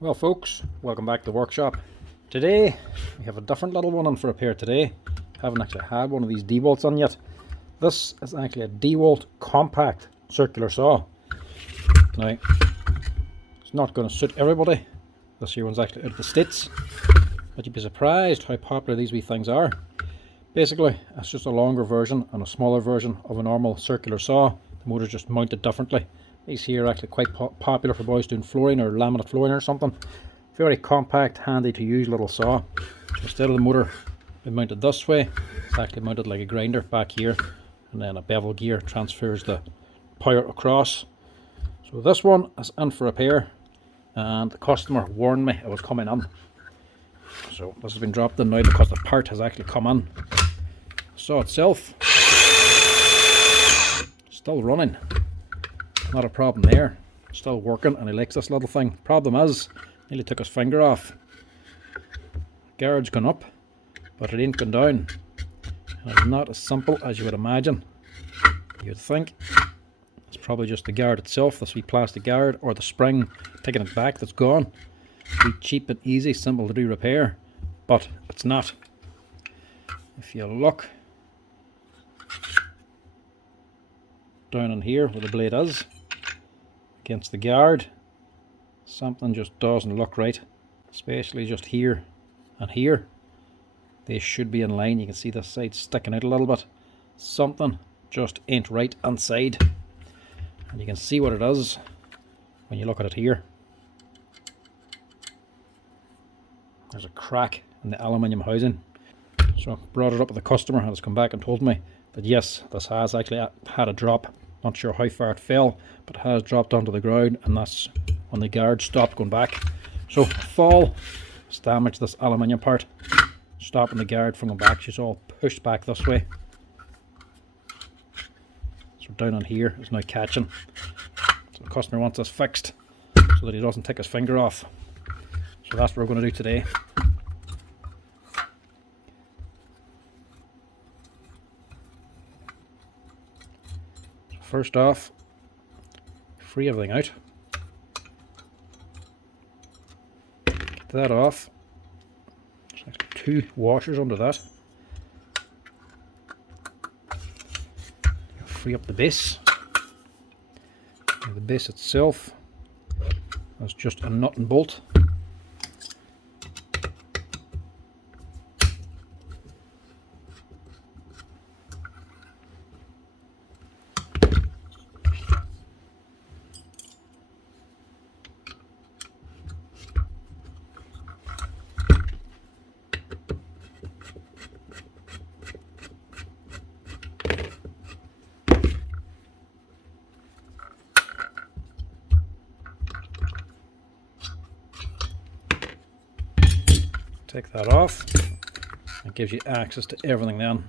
Well folks, welcome back to the workshop. Today we have a different little one on for repair today. Haven't actually had one of these Dewalts on yet. This is actually a Dewalt compact circular saw. Now, it's not going to suit everybody. This here one's actually out of the States, but you'd be surprised how popular these wee things are. Basically, it's just a longer version and a smaller version of a normal circular saw. The motor's just mounted differently. These here are actually quite popular for boys doing flooring or laminate flooring or something. Very compact, handy to use little saw. Instead of the motor being mounted this way, it's actually mounted like a grinder back here, and then a bevel gear transfers the power across. So this one is in for repair, and the customer warned me it was coming in. So this has been dropped in now because the part has actually come in. The saw itself still running. Not a problem there, still working, and he likes this little thing. Problem is, nearly took his finger off. Guard's gone up, but it ain't gone down. And it's not as simple as you would imagine. You'd think it's probably just the guard itself, this wee plastic guard, or the spring taking it back that's gone. Be cheap and easy, simple to do repair, but it's not. If you look down in here where the blade is, against the guard, something just doesn't look right, especially just here and here. They should be in line. You can see this side sticking out a little bit. Something just ain't right inside, and you can see what it is when you look at it here. There's a crack in the aluminium housing. So I brought it up with the customer, and has come back and told me that yes, this has actually had a drop. Not sure how far it fell, but it has dropped onto the ground, and that's when the guard stopped going back. So a fall has damaged this aluminium part, stopping the guard from going back. She's all pushed back this way. So down on here is now catching. So the customer wants this fixed so that he doesn't take his finger off. So that's what we're going to do today. First off, free everything out. Get that off. There's actually 2 washers under that. Free up the base. Now the base itself is just a nut and bolt. Take that off. It gives you access to everything then.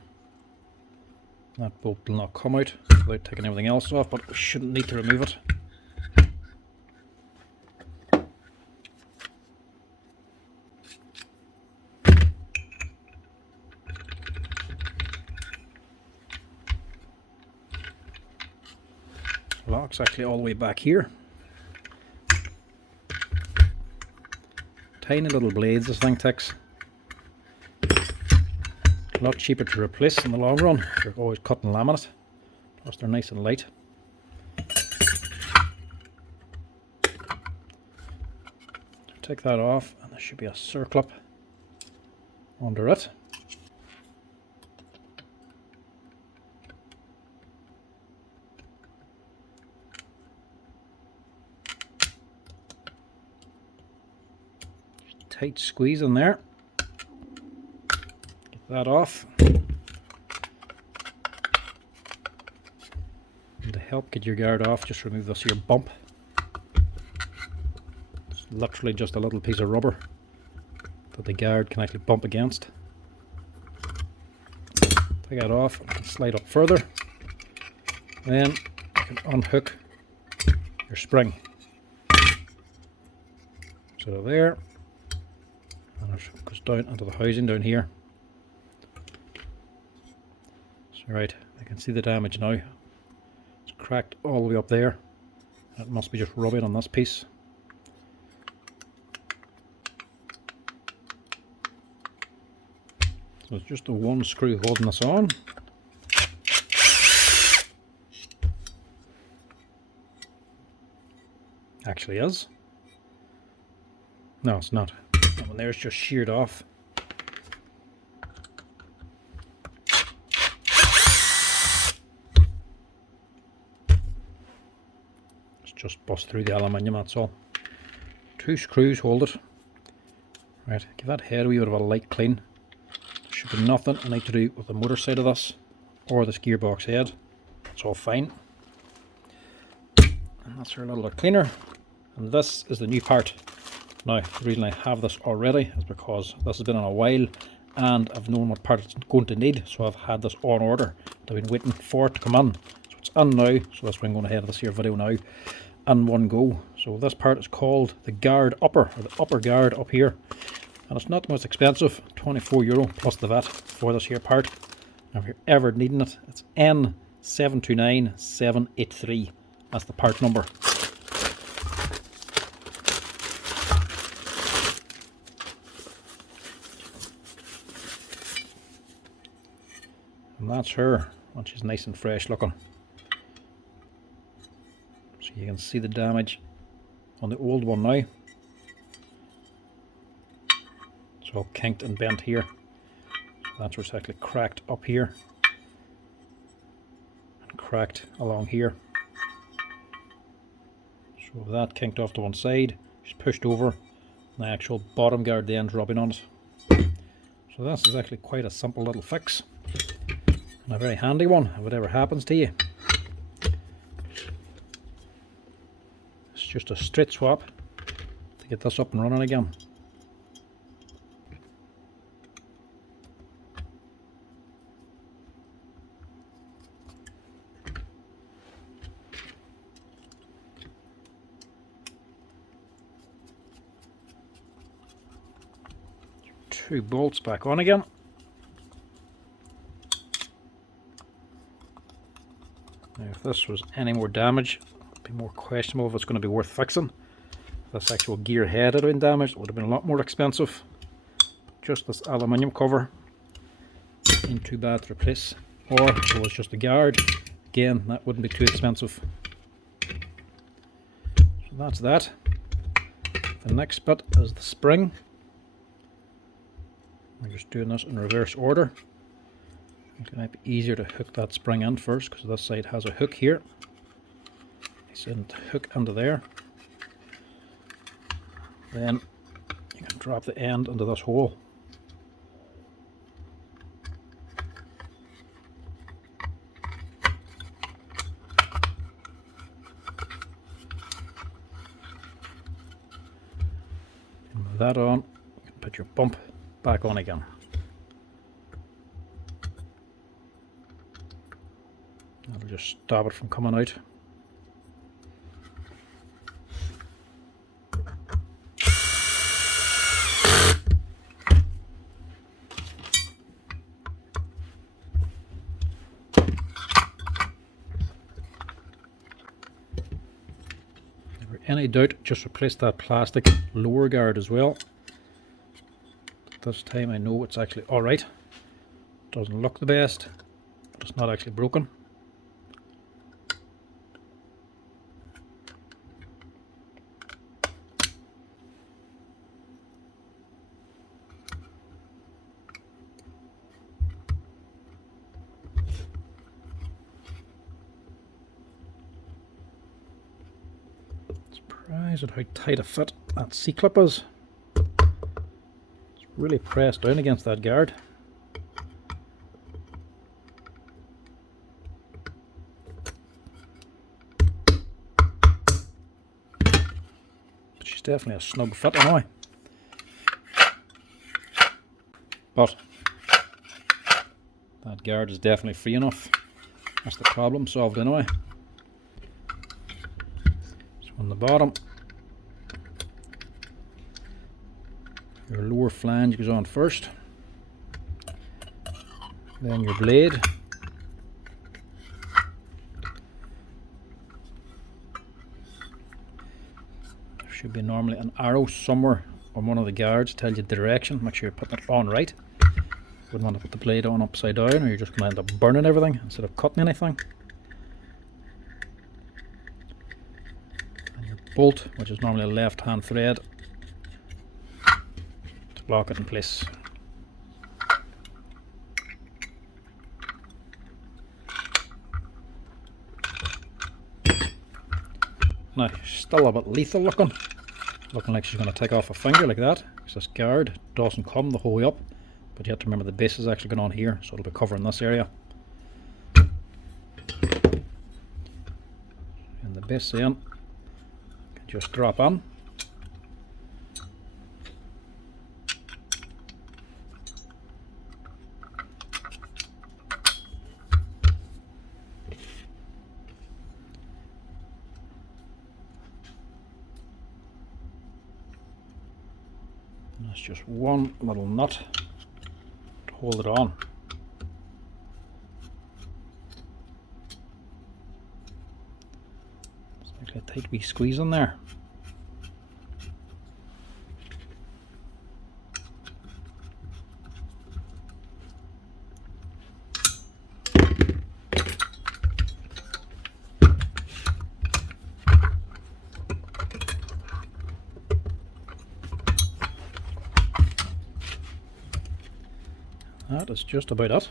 That bolt will not come out without taking everything else off, but we shouldn't need to remove it. Lock's actually all the way back here. Tiny little blades this thing takes. A lot cheaper to replace in the long run. You're always cutting laminate, plus they're nice and light. Take that off, and there should be a circlip under it. Tight squeeze in there. Get that off. And to help get your guard off, just remove this here bump. It's literally just a little piece of rubber that the guard can actually bump against. Take that off and slide up further. Then you can unhook your spring. So there. And it goes down into the housing down here. So right, I can see the damage now. It's cracked all the way up there. It must be just rubbing on this piece. There's just the one screw holding this on. Actually is. No, it's not. That one there's just sheared off. It's just bust through the aluminium, that's all. 2 screws hold it. Right, give that head a wee bit of a light clean. There should be nothing I need to do with the motor side of this or this gearbox head. It's all fine. And that's our little cleaner. And this is the new part. Now, the reason I have this already is because this has been on a while and I've known what part it's going to need, so I've had this on order. I've been waiting for it to come in. So it's in now, so that's why I'm going ahead of this here video now in one go. So this part is called the guard upper, or the upper guard up here. And it's not the most expensive, €24 plus the VAT for this here part. And if you're ever needing it, it's N729783. That's the part number. And that's her, and she's nice and fresh looking. So you can see the damage on the old one now. It's all kinked and bent here. So that's where it's actually cracked up here. And cracked along here. So that kinked off to one side, just pushed over, and the actual bottom guard then dropping on it. So this is actually quite a simple little fix. And a very handy one if it ever happens to you. It's just a straight swap to get this up and running again. Two bolts back on again. Now, if this was any more damage, it'd be more questionable if it's going to be worth fixing. If this actual gear head had been damaged, it would have been a lot more expensive. Just this aluminium cover ain't too bad to replace. Or if it was just a guard, again, that wouldn't be too expensive. So that's that. The next bit is the spring. We're just doing this in reverse order. It might be easier to hook that spring in first, because this side has a hook here. It's in to hook into there. Then you can drop the end into this hole. And with that on, you can put your bump back on again. That'll just stop it from coming out. Never any doubt, just replace that plastic lower guard as well. This time I know it's actually alright. Doesn't look the best, but it's not actually broken. Surprised at how tight a fit that C-clip is. Really pressed down against that guard. But she's definitely a snug fit anyway. But that guard is definitely free enough. That's the problem solved anyway. So on the bottom, your lower flange goes on first, then your blade, there should be normally an arrow somewhere on one of the guards to tell you the direction. Make sure you're putting it on right. Wouldn't want to put the blade on upside down, or you're just going to end up burning everything instead of cutting anything. And your bolt, which is normally a left hand thread, to lock it in place. Now, still a bit lethal looking like she's going to take off a finger like that, because this guard doesn't come the whole way up, but you have to remember the base is actually going on here, so it'll be covering this area. And the base in can just drop on. That's just one little nut to hold it on. It's actually a tight wee squeeze in there. That is just about it.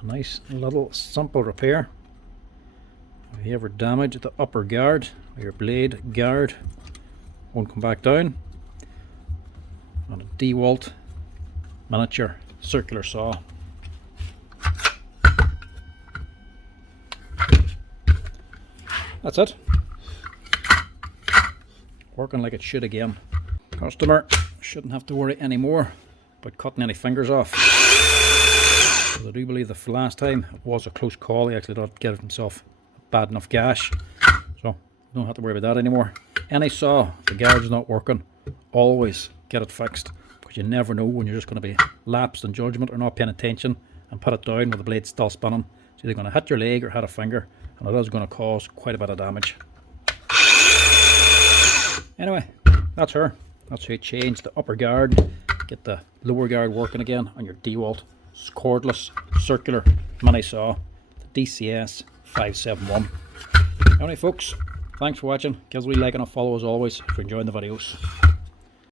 A nice little simple repair. If you ever damage the upper guard, or your blade guard won't come back down, on a Dewalt miniature circular saw. That's it. Working like it should again. Customer shouldn't have to worry anymore about cutting any fingers off. Because I do believe the last time it was a close call. He actually did get himself a bad enough gash. So don't have to worry about that anymore. Any saw, if the guard's not working, always get it fixed. Because you never know when you're just going to be lapsed in judgment or not paying attention and put it down with the blade still spinning. It's either going to hit your leg or hit a finger, and it is going to cause quite a bit of damage. Anyway, that's her. That's how you change the upper guard, get the lower guard working again on your Dewalt cordless circular mini saw, the DCS571. Anyway folks, thanks for watching. Give us a wee like and a follow as always if you're enjoying the videos.